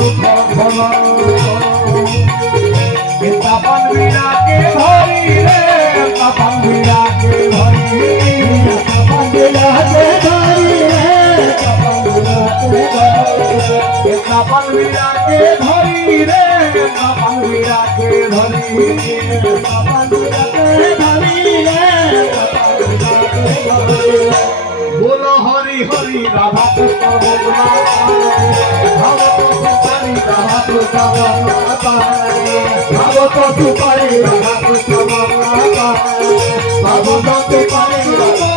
दुख भला तपन वीरा के धरी रे तपन वीरा के धरी तपन वीरा के धरी रे तपन वीरा के धरी रे तपन वीरा के धरी तपन वीरा के धरी रे बोलो हरि हरि राधा कृष्ण बोला भगवत सुपारी राधा कृष्ण बोला भगवत सुपारी राधा